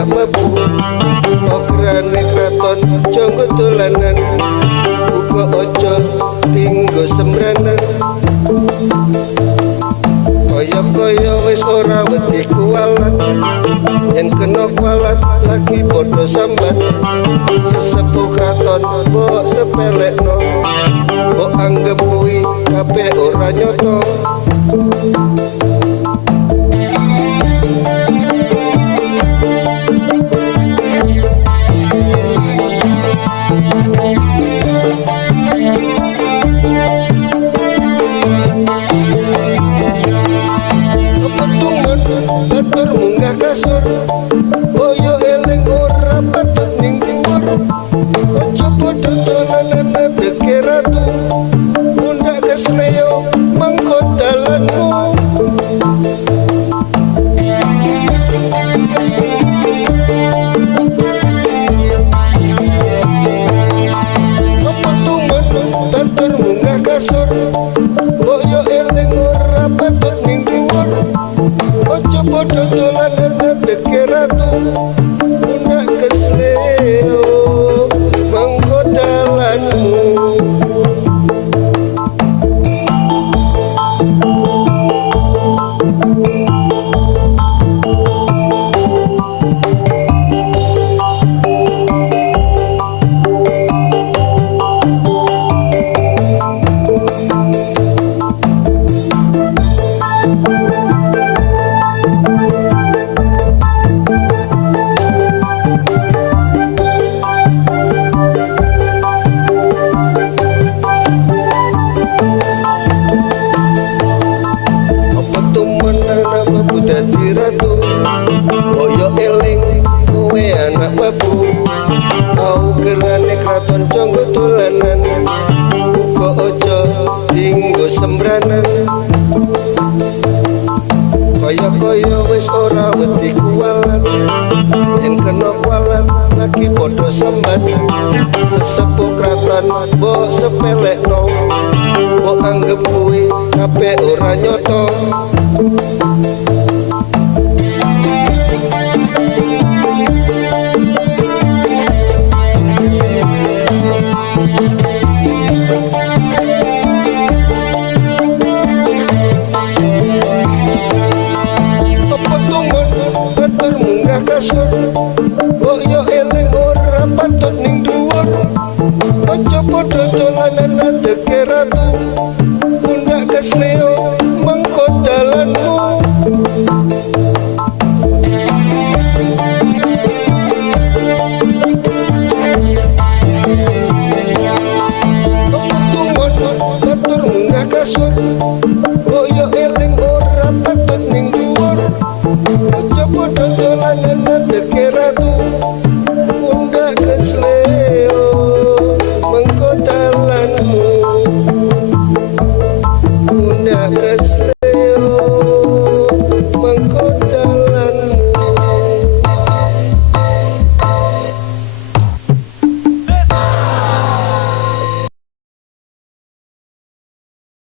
anak babu ograne kraton jonggo dolanan uga aja tinggo sembranan kaya wis ora wedi kualat yen kena kualat lagi padha sambat sesepuh kraton mbok sepelekno mbok anggap kuwi kabeh ora nyoto kasur boyo eling ora patut ning dhuwur aja padha dolanan adeke ratu mundak kesleyo mengko dalanmu apa tuman batur munggah kasur boyo eling ora patut ning dhuwur aja padha dolanan adeke ratu mundak kesleo mengko dalanmu dadi ratu boyo eling kowe anak babu mau gerane kraton jonggo dolanan uga aja dinggo sembranan kaya wis ora wedi kualat yen kena kualat lagi padha sambat sesepuh kraton mbok sepelekno mbok anggap kuwi kabeh ora nyoto kasur boyo eling ora patut ning dhuwur aja padha dolanan adeke ratu